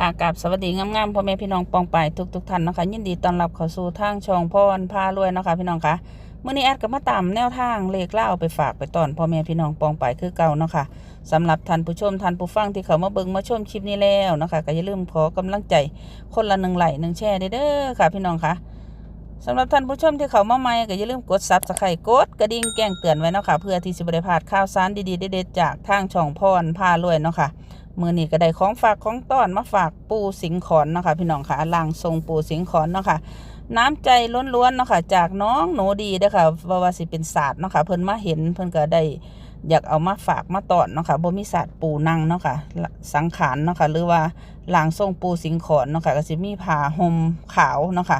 ค่ะกับสวัสดีงามๆพ่อแม่พี่น้องปองไปทุกทุกๆท่านนะคะยินดีต้อนรับเข้าสู่ทางช่องพรพารวยเนาะคะพี่น้องคะเมื่อนี้แอดก็มาตามแนวทางเลขเล่าไปฝากไปตอนพ่อแม่พี่น้องปองไปคือเก่าเนาะค่ะสำหรับท่านผู้ชมท่านผู้ฟังที่เขามาเบิ่งมาชมคลิปนี้แล้วนะคะก็อย่าลืมขอกำลังใจคนละหนึ่งไหลค์หนึ่งแชร์เด้อค่ะพี่น้องคะสำหรับท่านผู้ชมที่เขามาใหม่ก็อย่าลืมกดซับสไครต์กดกระดิ่งแจ้งเตือนไว้เนาะค่ะเพื่อที่จะบริพลาดข่าวสารดีๆเด็ดๆจากทางช่องพรพารวยเนาะค่ะ มือนี้ก็ได้ของฝากของต้อนมาฝากปูสิงขอนเนาะค่ะพี่น้องค่ะล่างทรงปูสิงขอนเนาะค่ะน้ำใจล้วนๆเนาะค่ะจากน้องหนูดีเด้อค่ะว่าว่าสิเป็นศาสตร์เนาะค่ะเพิ่นมาเห็นเพิ่นก็ได้อยากเอามาฝากมาตอนเนาะค่ะบ่มีศาสตร์ปูนั่งเนาะค่ะสังขารเนาะค่ะหรือว่าล่างทรงปูสิงขอนเนาะค่ะก็สิมีผ้าห่มขาวเนาะค่ะ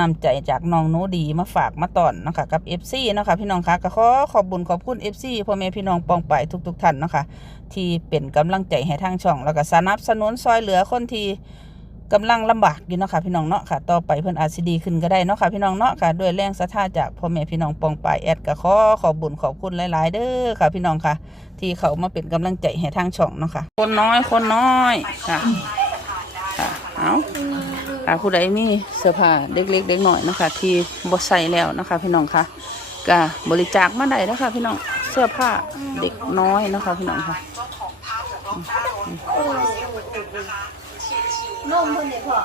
นำใจจากน้องหนูดีมาฝากมาตอนนะคะกับ FC นะคะพี่น้องคะก็ขอขอบบุญขอบคุณ FC พ่อแม่พี่น้องปองไปทุกๆท่านนะคะที่เป็นกำลังใจให้ทางช่อง แล้วก็สนับสนุนซอยเหลือคนที่กำลังลำบากอยู่เนาะค่ะพี่น้องเนาะค่ะต่อไปเพิ่นอาจสิดีขึ้นก็ได้เนาะค่ะพี่น้องเนาะค่ะด้วยแรงศรัทธาจากพ่อแม่พี่น้องปองปายแอดก็ขอขอบบุญขอบคุณหลายๆ เด้อค่ะพี่น้องค่ะ ที่เขามาเป็นกำลังใจให้ทางช่องเนาะค่ะคนน้อยคนน้อยค่ะค่ะเอา ค่ะผู้ใดมีเสื้อผ้าเด็กๆเด็กหน่อยเนาะค่ะที่บ่ใส่แล้วเนาะค่ะพี่น้องค่ะก็บริจาคมาได้เนาะค่ะพี่น้องเสื้อผ้าเด็กน้อยเนาะค่ะพี่น้องค่ะนมเพิ่นได้พอ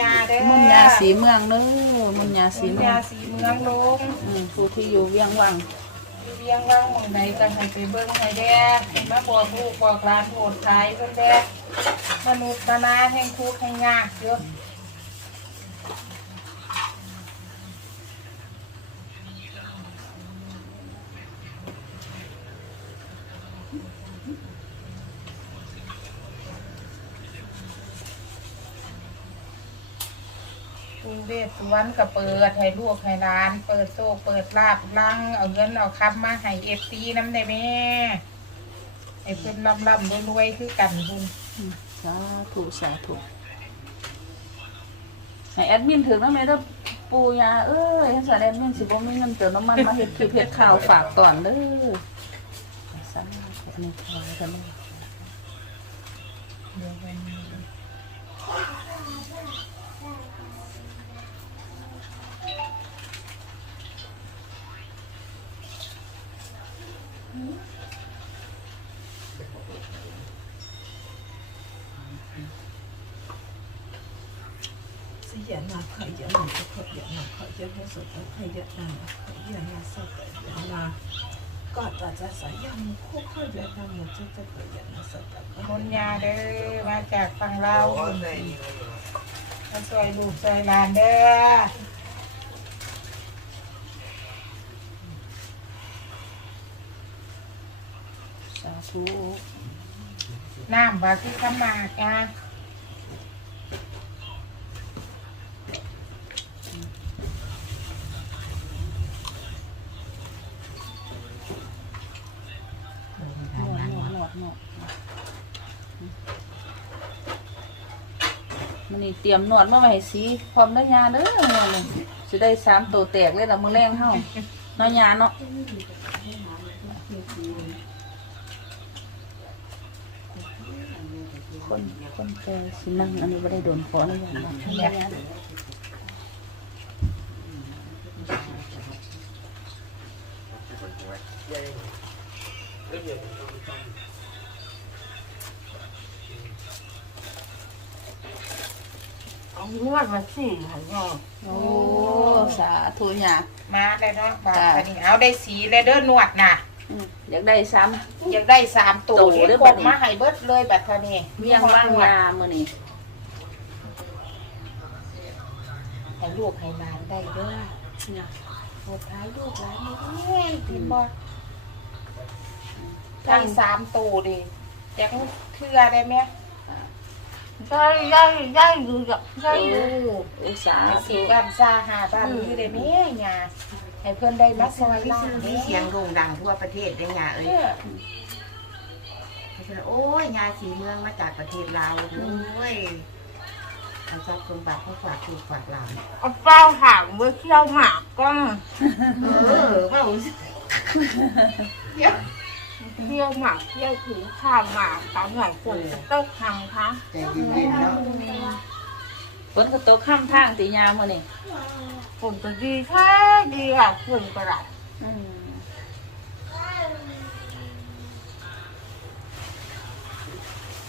ยาเด้อมุนยาสีเมืองเด้อมุนยาสีสีเมืองยาสีเมืองลงอืมผู้ที่อยู่เวียงวัง อยู่เวียงว่างหมองใดก็ให้ไปเบิ่งให้แด้ให้มาบอกลูกบอกหลานโปรดขายเพิ่นแด้มนุษย์นาแห่งทุกข์แห่งยากเยอะ เวสสวรก็เปิดให้ลูกให้หลาน เปิดโซ่เปิดลาบลัง เอาเงินเอาคำมาให้เอฟซีน้ำได้แม่ให้เพิ่นร่ำร่ำรวยๆคือกันพุ่นสาธุสาธุให้แอดมินถือมาไหมเด้อปูยาเอ้ยถ้สารแอดมินสิบ่มีเงินเติมน้ำมันมาเฮ็ดคลิปเฮ็ดข่าวฝากก่อนเด้อสาธุอันนี้ขอให้ท่านเดี๋ยว เสียหนาขยะหนาขยะหนาขยะให้สุดแล้วขยนาขยะหนาสักขยะหนาก็จะจะสายังคู่ขยะหนาหมดจะจะขยะหนาสัมนยาเด้อมาจากฝั่งเรามาช่วยลูกช่วยหลานเด้อ ธุน้ำบาคือขมากอะหนวดหนวดหนวดหนวดมันนี่เตรียมหนวดมาไว้ให้สีพร้อมได้ยาเด้อมื้อนี้สิได้สามตัวแตกเลยล่ะมือแรงเฮาเนาะยาเนาะ คนคนแก่สินั่งอันนี้ไม่ได้โดนขออนุญาตนะอนุญาตเอางวดมาสี่หันงอโอ้สาธุยามาเลยเนาะบาจ้ะดนี้เอาได้สีเลยเด้อหนวดน่ะ อืมอยากได้ซ้อยากได้สามตัวตัวที่เด้อคบันดนี้ มาให้เบิดเลยแบบนี้ำเมียงว่างยามื่อนี้ให้ลูกให้หลานได้เด้อโปรดท้ายลูกหลานนี่เอ้ยเห็นบ่ได้สามตัวดิจักเทื่อได้ไหมได้ได้ได้ดูกับได้โอ้ดู อุสาให้ธุสีบ้านซาหาบ้านอยู่ได้ไหมยา ให้เพิ่นได้มาซอยล่างมีเด้เสียงโด่งดังทั่วประเทศได้ยาเอเอ้ยอเพราะฉะนั้นโอ้ยยาสีเมืองมาจากประเทศลาวด้วยเอาทรัพย์สมบัติมาฝากถูกฝากหลานเอาเป้าถามว่าเที่ยวหมากก็เออว่าเดี๋ยวเที่ยวหมากเที่ยวถึงข้ามหมากตามหลายคนจะต้องทำคะใจเย็นๆเนาะ ฝนก็ตกข้ามทางตียามมื้อนี้ผมจะดีแค่ดีอะคุณกระไรอืม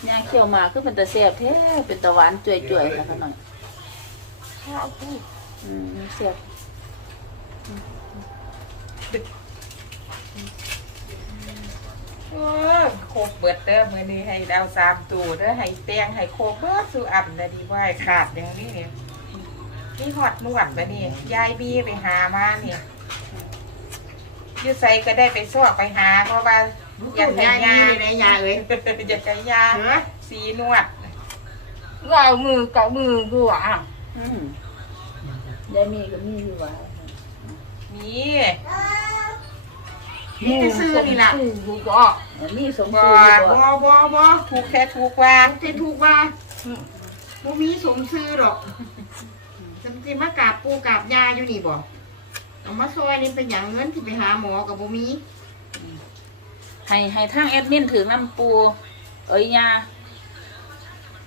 ยาเขียวหมากคือเป็นตะแซ่บแท้เป็นตะหวานจ่วยๆค่ะขะหน่อยข้าวพูดอืมเสียบเออ โคกเบิดเด้อมื้อนี้ให้ดาวสามตัวเด้อให้แตงให้โคกเบิดสู่อันน่ะดีว่าให้ขาดอย่างนี้เนี่ยนี่ฮอดนวดบะนี่ยายบีไปหามาเนี่ยอยู่ไสก็ได้ไปซอกไปหา เพราะว่าอยากให้ยายยาดีเลยนะยาเอ้ยอยากให้ยาฮะสีนวดเรามือกับมือกูอะอืมยายมีก็มีอยู่ว่ามี นี่จะซื้อนี่ล่ะซื้อกูก็มีสมบ่บูรณ์อยู่บ่บ่บ่บ่ถูกแค่ถูกว่าจะถูกว่าบ่มีสมซื้อหรอกจำสิมากราบปูกราบยาอยู่นี่บ่เอามาซอยนี่เป็นอย่างเงินที่ไปหาหมอกับบ่มีให้ให้ทางแอดมินถือน้ำปู เอ้ยยา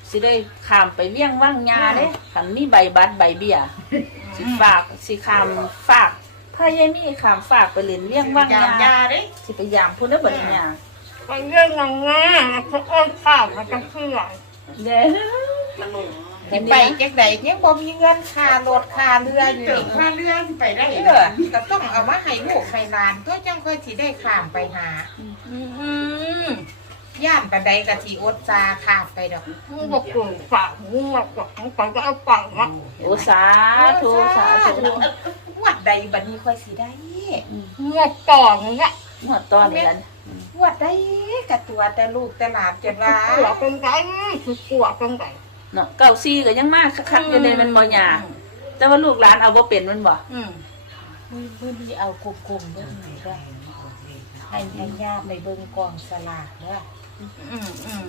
สิได้ข้ามไปเวียงว่างยาเด้คันมีใบบัตรใบเบี้ยสิฝากสิข้ามฝาก พายายมีข้ามฝากไปเล่นเวียงว่างยามยายาเด้สิไปยามพุ่นเด้อบัดนี้ยาไปเรื่องงานงานเขาเอ้นข้าวมันจะเพื่อเด้อสิไปจักใดยังบ่มีเงินค่ารถค่าเรืออยู่เติมนี่ค่าเรือที่ไปได้เออก็ต้องเอามาให้ลูกให้หลานก็จังค่อยสิได้ข้ามไปหาอืมย่านปานใดก็สิอดซาข้ามไปดอกมึงบอกกูฝากมึงมาจากมึงไปก็เอาไปละโอ้สาธุสาธุวัด ใดบัดนี้ค่อยสิได้มึงต่อมึงอะหมดตอนนี้ล่ะวัดใดกะตัวแต่ลูกแต่หลานจนว่ากลัวเป็นไงคือกลัวเป็นไงเนาะเก้าซี่ก็ยังมากคักๆอยู่ในมันบ่ยาแต่ว่าลูกหลานเอาบ่เป็นมันบ่อืมมือมือนี้เอากลุ่มๆเบิ่งหน่อยเด้อให้ให้ญาติไปเบิ่งกองสลากเด้ออืมอืม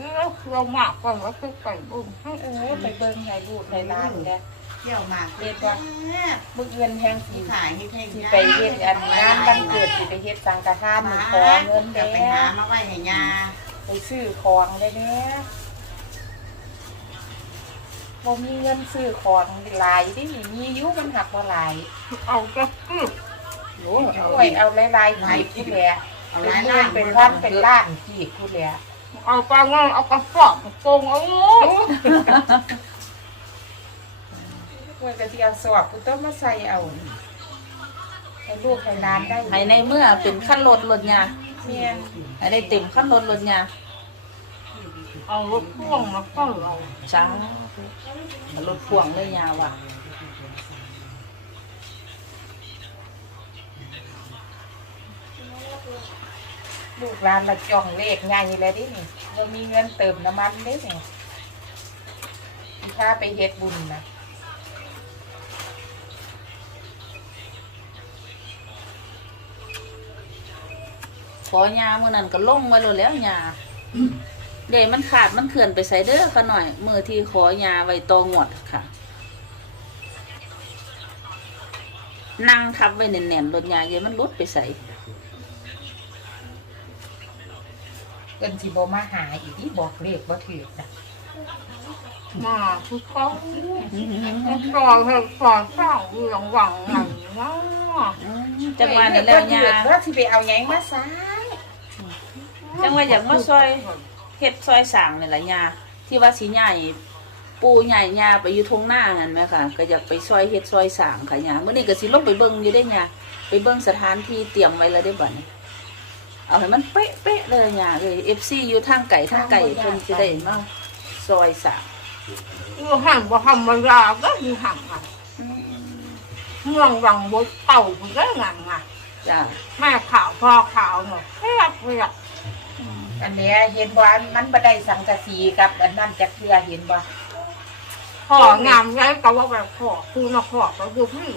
แล้วเรามากกว่าเราคือไปบุ้งให้เออไปเบิ่งให้ลูกให้หลานเด้อ เที่ยวมากเฮ็ดว่ามื้อเงินแฮงสิที่ขายให้แท่งสิไปเฮ็ดอันงานวันเกิดสิไปเฮ็ดสังฆทานนี่ขอเงินจะเด้ไปหามาไว้ให้ยาไปซื้อของได้แน่บ่มีเงินซื้อของหลายเดิมีอยู่มันหักบ่หลายเอาจะกึบโอ้เอาโอ้ยเอาหลายๆหายผู้แหละเอาเป็นหลายหมื่ล้านนเป็นพันเป็นล้านกี่ผู้แหละเอาไปงั้นเอากระสอบโกงเอาเมื่อก็สิเอาสอบกูต้องมาใส่เอา ให้ลูกให้หลานได้ให้ในเมื่อเป็นขั้นรถรถยาเมียนให้ได้เต็มขั้นรถรถยาเอารถพ่วงมาเข้าเราจ้ารถพ่วงเลยยาว่ะลูกหลานละจ่องเลขง่ายเลยดินี่เรามีเงินเติมน้ำมันเด้นี่ถ้าไปเฮ็ดบุญนะ อยามื่อนั้นก็ลงมาแล้วแล้วยาเดี๋ยวมันขาดมันเขื่อนไปใส่เด้อขาหน่อย มือที่ขอยาไว้ตองวดค่ะ นั่งทับไว้แน่นๆรถยาเดี๋ยวมันลดไปใส่เอิ้นสิบ่มาหาอีกที่บอกเลขบ่ถูกนะมาทุกเขาต่อให้ต่อเศร้าเรื่องหวังไหนนะจังหวะนี้แล้วยาเว่าสิไปเอาหยังมาซาย จังว่าอยากมาซอยเฮ็ดซอยสร้างนี่แหละยาที่ว่าสิใหญ่ปูใหญ่ยาไปอยู่ทงหน้างั้นไหมค่ะ ก็อยากไปซอยเฮ็ดซอยสร้างค่ะยามื้อนี้ก็สิลงไปเบิ่งอยู่ได้ยาไปเบิ่งสถานที่เตรียมไว้แล้วได้บัดนี้เอาให้มันเป๊ะๆเลยยาเลย FC อยู่ทางไก่ทางไก่เพิ่นสิได้มาซอยสร้างคือหันบ่ทำมายาก็คือหันอะเมืองหวังบดเต่าไปได้งานอะจ้าแม่ข่าวพ่อข่าวเนาะเรียบเรียบ อันเนี้ยเห็นว่ามันบ่ได้สังกะสีกับอันนั้นจักเทื่อเห็นบ่พ่องามย้ายก็ว่าแบบพ่อคือมาพ่อก็คือพี่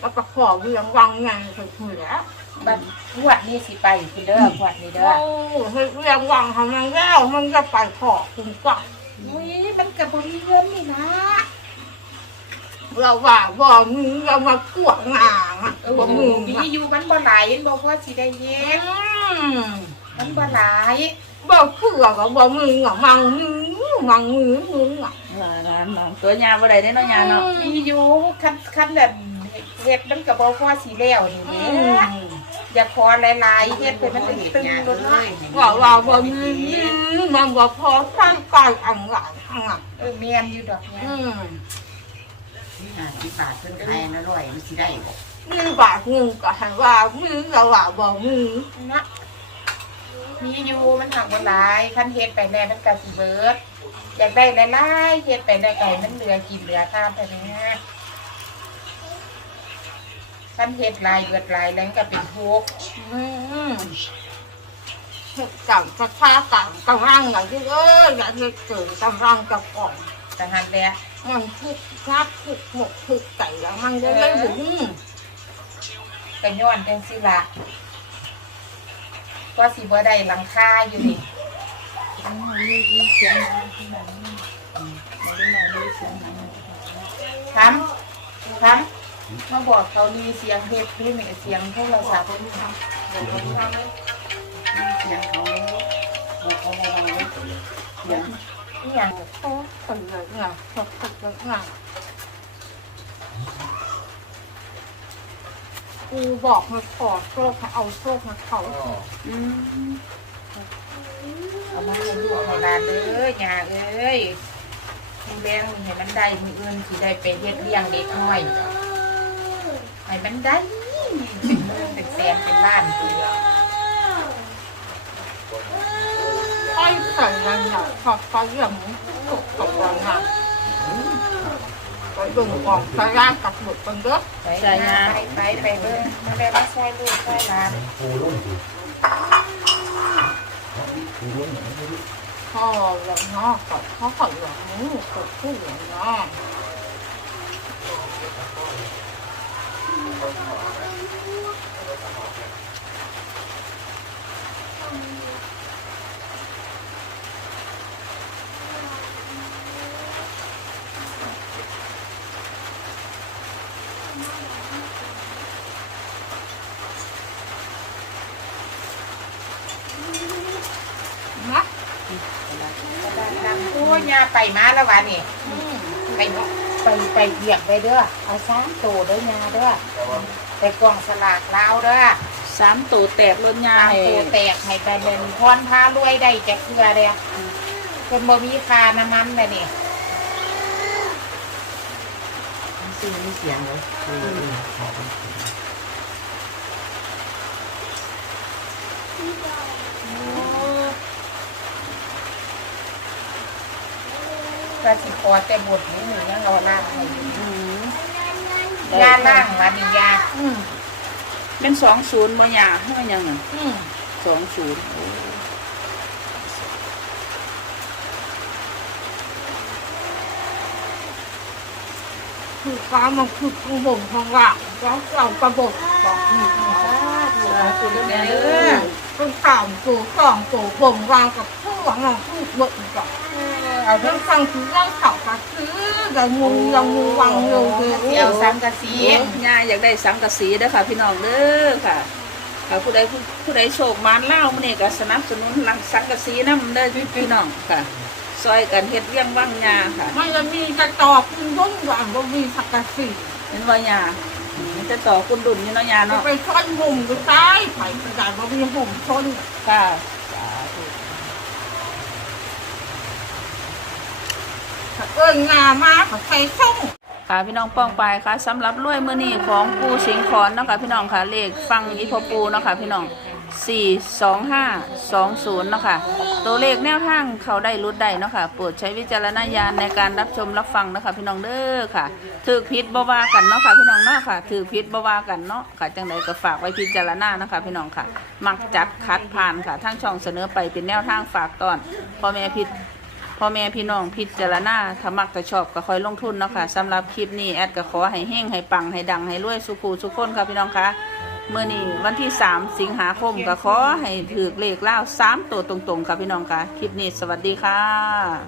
แล้วก็พ่อเรียงวังไงคือแล้วบัดงวดนี้สิไปคือเด้องวดนี้เด้อโอ้เฮ้ยเรียงวังทำมันแล้วมันจะไปพ่อคุณก่อนอุ้ยมันก็บ่มีเงินนี่นะเราว่าบ่มึงเรามากวดงางอะเออบ่มึงมีอะอยู่มันบ่หลายมันบ่พอสิได้เย็ดอื มมันบ่หลายบ่เผื่อก็บ่มึงอะมังมึงมังมือมึงอะหลานหลานน้องตัวยาบ่ได้เด้อเนาะยาเนาะมีอยู่คันคันแบบเฮ็ดมันก็บ่พอสิแล้วนี่อืแหละมอย่าขอหลายๆเฮ็ดไปมันตึงๆรถน้อยว่าว่าบ่มึงมันบ่พอสร้างกายอังหลังอะเออแม่นอยู่ดอกเนี่ยอืมนี่น่ะที่บาทเพิ่นขายอันอร่อยมันสิได้บ่มีบาทหนึงก็ให้ว่ามึงเราว่าบ่มึงนะ มีอยู่มันหักบ่หลายคันเฮ็ดไปแน่มันก็สิเบิด อยากได้หลายๆเฮ็ดไปได้ไก่มันเหลือกินเหลือทานไปเนี่ยคันเฮ็ดหลายเบิดหลายแล้วมันก็เป็นทุกข์อืมเฮ็ดจังจะท่าต่างกำลังอย่างที่เอ้ยอย่าเฮ็ดเกินกำลังกับก่อนแต่หันแหละมันทุกข์ครับทุกข์หมกทุกข์ใจแล้วมันจะได้ถึงก็ย้อนจังสิล่ะ ก็สิบ่ได้หลังคาอยู่นี่ทำทำมาบอกเขามีเสียงเฮ็ดด้วยนี่เสียงโทรศัพท์นี่ทำบอกเขาทำเลยเสียงเขาบอกเขาเบาๆเลยเสียงนี่อย่างโอ้คนเลยเนี่ยทุกข์ทุกข์เนี่ย กูบอกมาขอโชคให้เอาโชคมาเขาอืมเอามาให้ลูกให้หลานเด้อยาเอ้ยมึงแบงมึงให้มันได้มืออื่นสิได้ไปเฮ็ดเลี้ยงเด็กน้อยให้มันได้เป็นหมื่นเป็นแสนเป็นล้านตัว ไอ้ใส่ยันเนี่ยขอขอเยี่ยมถูกตกวันนะ ไปดึงออกสายางกับหมุดกันเด้อไปนะไปไปไปเบิ่งมาแล้วมาใส่ลูกใส่หลานพ่อแล้วเนาะขอเขาขอหลวงนี้ขอผู้หลวงเนาะ นะ ดังโอ้ยยาไปมาแล้ววะนี่อืมไปไปไปเหยียบไปเด้อเอาสามโตเด้อยาเด้อไปกองสลากลาวเด้อสามตัวแตกรถยาตามให้โตแตกให้ไปเป็นพรพารวยได้จากเกลือเลยคนบ่มีค่าน้ำมันเลยนี่ซื้อมีเสียงเลยเออ ก็สิขอแต่บทนี้หนูยังรอล่างให้อยู่อืมยาล่างวันนี้ยาอืมเป็นสองศูนย์บ่ยาให้มันยังไงอืมสองศูนย์คือฟ้ามันคือข้างบนข้างล่างแล้วเรากระบอกบอกนี่ข้างล่างคุณเด้เอออเป็นสามตัวสองตัวบ่งวางกับผู้หวังเราผู้เบิกกับ เอาเรื่เรื่อองงฟังคือเรื่องเขากระซื้อแต่งูยังงูวังเร็วเลยเดี๋ยวซ้ำกะสียาอยากได้สังกะสีเด้อค่ะพี่น้องเด้อค่ะค่ะผู้ใดผู้ผู้ใดโชคมานเล่ามื้อนี้ก็สนับสนุนหลังสังกะสีนำเด้อพี่น้องค่ะซอยกันเฮ็ดเลี้ยงว่างยาค่ะมันจะมีกระตอกคุณยุ่งหวังว่ามีสักกระสีเห็นว่ายาอืมจะต่อคุณดุลอยู่เนาะยาจะเนาะไปช่อนห่มก็ใต้ไปกระดาษว่ามีห่มชนค่ะ เอิญงามาผัดไทยส่งค่ะพี่น้องป้องไปค่ะสำหรับรวยมื้อนี้ของปูสิงขอนเนาะคะพี่น้องค่ะเลขฟังอีพอปูเนาะคะพี่น้อง 42520เนาะค่ะตัวเลขแนวทางเขาได้รุดได้เนาะค่ะโปรดใช้วิจารณญาณในการรับชมรับฟังเนาะคะพี่น้องเด้อค่ะถือพิษบวากันเนาะค่ะพี่น้องเนาะค่ะถือพิษบวากันเนาะค่ะจังใดก็ฝากไว้พิจารณาเนาะคะพี่น้องค่ะ มักจัดคัดผ่านค่ะทั้งช่องเสนอไปเป็นแนวทางฝากตอนพ่อแม่พิษ พ่อแม่พี่น้องพิจารณาถ้ามักจะชอบก็ค่อยลงทุนเนาะค่ะสำหรับคลิปนี้แอดก็ขอให้เฮงให้ปังให้ดังให้รวยสุขูสุขคนค่ะพี่น้องคะเมื่อนี้วันที่ 3 สิงหาคมก็ขอให้ถือเลขเล่า3ตัวตรงๆค่ะพี่น้องค่ะคลิปนี้สวัสดีค่ะ